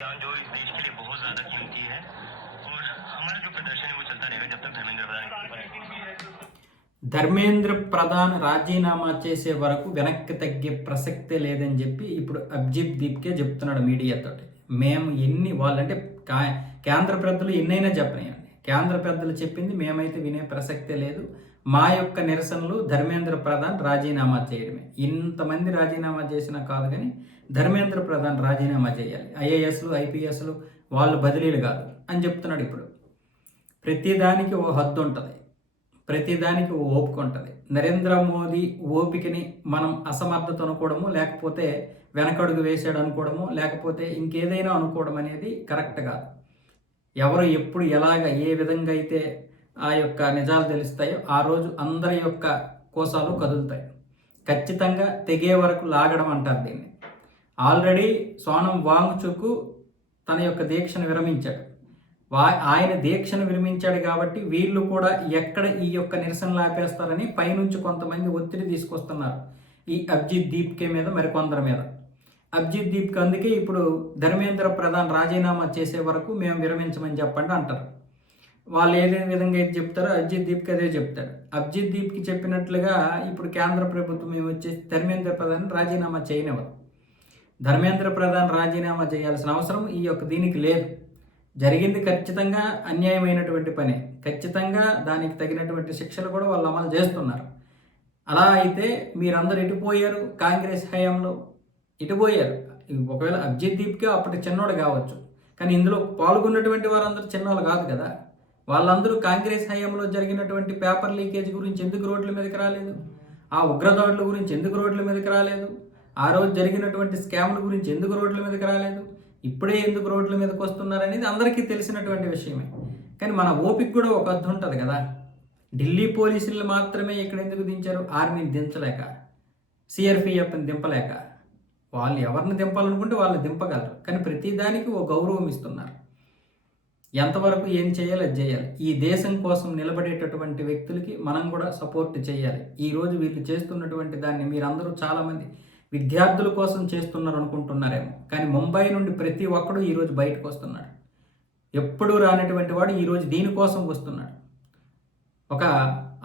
ज्ञान जो इस देश के लिए बहुत ज्यादा कीमती है और हमारा जो प्रदर्शन है वो चलता रहेगा जब तक ధర్మేంద్ర ప్రధాన్ రాజీనామా చేసే వరకు వెనక్కి తగ్గే ప్రసక్తే లేదని చెప్పి ఇప్పుడు అభిజిత్ దీప్కే చెప్తున్నాడు మీడియాతోటి. మేము ఎన్ని వాళ్ళంటే కేంద్ర పెద్దలు ఎన్నైనా చెప్పనియండి, కేంద్ర పెద్దలు చెప్పింది మేమైతే వినే ప్రసక్తే లేదు. మా యొక్క నిరసనలు ధర్మేంద్ర ప్రధాన్ రాజీనామా చేయడమే. ఇంతమంది రాజీనామా చేసినా కాదు, కానీ ధర్మేంద్ర ప్రధాన్ రాజీనామా చేయాలి. ఐఏఎస్లు ఐపీఎస్లు వాళ్ళు బదిలీలు కాదు అని చెప్తున్నాడు. ఇప్పుడు ప్రతిదానికి ఓ హద్దు ఉంటుంది, ప్రతిదానికి ఓ ఓపిక ఉంటుంది. నరేంద్ర మోదీ ఓపికని మనం అసమర్థత అనుకోవడము, లేకపోతే వెనకడుగు వేసాడు అనుకోవడము, లేకపోతే ఇంకేదైనా అనుకోవడం అనేది కరెక్ట్ కాదు. ఎవరు ఎప్పుడు ఎలాగ ఏ విధంగా అయితే ఆ యొక్క నిజాలు తెలుస్తాయో ఆ రోజు అందరి యొక్క కోసాలు కదులుతాయి. ఖచ్చితంగా తెగే వరకు లాగడం అంటారు దీన్ని. ఆల్రెడీ సోనం వాంగ్చుక్ తన యొక్క దీక్షను విరమించాడు. ఆయన దీక్షను విరమించాడు కాబట్టి వీళ్ళు కూడా ఎక్కడ ఈ యొక్క నిరసనలు ఆపేస్తారని పైనుంచి కొంతమంది ఒత్తిడి తీసుకొస్తున్నారు ఈ అభిజిత్ దీప్కే మీద, మరికొందరి మీద. అభిజిత్ దీప్కి అందుకే ఇప్పుడు ధర్మేంద్ర ప్రధాన్ రాజీనామా చేసే వరకు మేము విరమించమని చెప్పండి అంటారు. వాళ్ళు ఏదే విధంగా అయితే చెప్తారో అభిజిత్ దీప్కి అదే చెప్తాడు. అభిజిత్ దీప్కి చెప్పినట్లుగా ఇప్పుడు కేంద్ర ప్రభుత్వం మేము వచ్చేసి ధర్మేంద్ర ప్రధాన్ రాజీనామా చేయనివ్వదు. ధర్మేంద్ర ప్రధాన్ రాజీనామా చేయాల్సిన అవసరం ఈ యొక్క దీనికి లేదు. జరిగింది ఖచ్చితంగా అన్యాయమైనటువంటి పనే, ఖచ్చితంగా దానికి తగినటువంటి శిక్షలు కూడా వాళ్ళు అమలు చేస్తున్నారు. అలా అయితే మీరందరూ ఎటుపోయారు? కాంగ్రెస్ హయాంలో ఇటుపోయారు. ఒకవేళ అభిజిత్ దీప్కే అప్పటి చిన్నోడు కావచ్చు, కానీ ఇందులో పాల్గొన్నటువంటి వారందరూ చిన్నోళ్ళు కాదు కదా. వాళ్ళందరూ కాంగ్రెస్ హయాంలో జరిగినటువంటి పేపర్ లీకేజ్ గురించి ఎందుకు రోడ్ల మీదకి రాలేదు? ఆ ఉగ్రదాడుల గురించి ఎందుకు రోడ్ల మీదకి రాలేదు? ఆ రోజు జరిగినటువంటి స్కామ్ల గురించి ఎందుకు రోడ్ల మీదకి రాలేదు? ఇప్పుడే ఎందుకు రోడ్ల మీదకి వస్తున్నారనేది అందరికీ తెలిసినటువంటి విషయమే. కానీ మన ఓపిక కూడా ఒక అర్థం ఉంటుంది కదా. ఢిల్లీ పోలీసులు మాత్రమే ఇక్కడ ఎందుకు దించారు? ఆర్మీని దించలేక, సిఆర్పిఎఫ్ని దింపలేక. వాళ్ళు ఎవరిని దింపాలనుకుంటే వాళ్ళు దింపగలరు, కానీ ప్రతిదానికి ఓ గౌరవం ఇస్తున్నారు. ఎంతవరకు ఏం చేయాలి అది చేయాలి. ఈ దేశం కోసం నిలబడేటటువంటి వ్యక్తులకి మనం కూడా సపోర్ట్ చేయాలి. ఈరోజు వీళ్ళు చేస్తున్నటువంటి దాన్ని మీరందరూ చాలామంది విద్యార్థుల కోసం చేస్తున్నారు అనుకుంటున్నారేమో, కానీ ముంబై నుండి ప్రతి ఒక్కడు ఈరోజు బయటకు వస్తున్నాడు. ఎప్పుడూ రానటువంటి వాడు ఈరోజు దీనికోసం వస్తున్నాడు. ఒక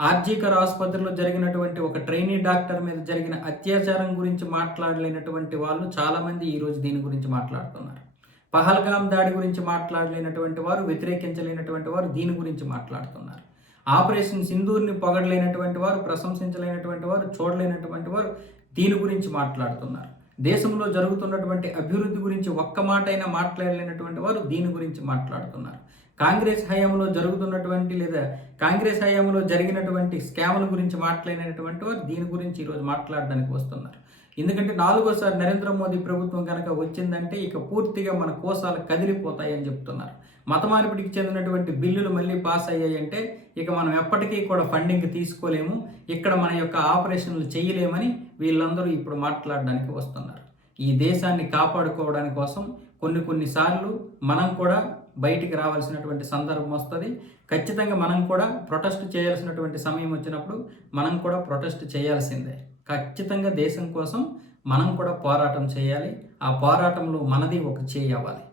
ఆర్జీకర్ ఆసుపత్రిలో జరిగినటువంటి ఒక ట్రైనీ డాక్టర్ మీద జరిగిన అత్యాచారం గురించి మాట్లాడలేనటువంటి వాళ్ళు చాలామంది ఈరోజు దీని గురించి మాట్లాడుతున్నారు. పహల్గామ్ దాడి గురించి మాట్లాడలేనటువంటి వారు, వ్యతిరేకించలేనటువంటి వారు దీని గురించి మాట్లాడుతున్నారు. ఆపరేషన్ సింధూర్ని పొగడలేనటువంటి వారు, ప్రశంసించలేనటువంటి వారు, చూడలేనటువంటి వారు దీని గురించి మాట్లాడుతున్నారు. దేశంలో జరుగుతున్నటువంటి అభివృద్ధి గురించి ఒక్క మాట అయినా మాట్లాడలేనటువంటి వారు దీని గురించి మాట్లాడుతున్నారు. కాంగ్రెస్ హయాంలో జరుగుతున్నటువంటి లేదా కాంగ్రెస్ హయాంలో జరిగినటువంటి స్కాముల గురించి మాట్లాడినటువంటి వారు దీని గురించి ఈరోజు మాట్లాడడానికి వస్తున్నారు. ఎందుకంటే 4వ సారి నరేంద్ర మోదీ ప్రభుత్వం కనుక వచ్చిందంటే ఇక పూర్తిగా మన కోసాలు కదిలిపోతాయని చెప్తున్నారు. మత మార్పిడికి చెందినటువంటి బిల్లులు మళ్ళీ పాస్ అయ్యాయంటే ఇక మనం ఎప్పటికీ కూడా ఫండింగ్ తీసుకోలేము, ఇక్కడ మన యొక్క ఆపరేషన్లు చేయలేమని వీళ్ళందరూ ఇప్పుడు మాట్లాడడానికి వస్తున్నారు. ఈ దేశాన్ని కాపాడుకోవడానికి కోసం కొన్నిసార్లు మనం కూడా బయటికి రావాల్సినటువంటి సందర్భం వస్తుంది. ఖచ్చితంగా మనం కూడా ప్రొటెస్ట్ చేయాల్సినటువంటి సమయం వచ్చినప్పుడు మనం కూడా ప్రొటెస్ట్ చేయాల్సిందే. ఖచ్చితంగా దేశం కోసం మనం కూడా పోరాటం చేయాలి. ఆ పోరాటంలో మనది ఒక చేయి అవ్వాలి.